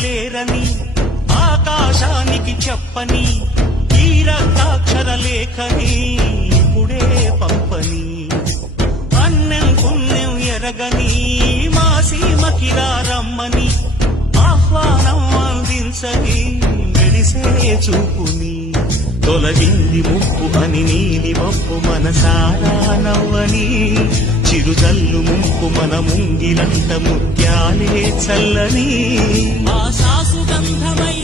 చెయ్యలేరని ఆకాశానికి చెప్పని ఈ రక్తాక్షర లేఖని ఇప్పుడే పంపని అన్నం పుణ్యం ఎరగని మా సీమకిరా రమ్మని ఆహ్వానం అందించని మెడిసే చూపుని తొలగింది ముప్పు అని నీలి మప్పు మనసారా నవ్వని చిరుజల్లు ముంపు మన ముంగిలంత ముత్యాలే చల్లని ఆశా సుగంధమై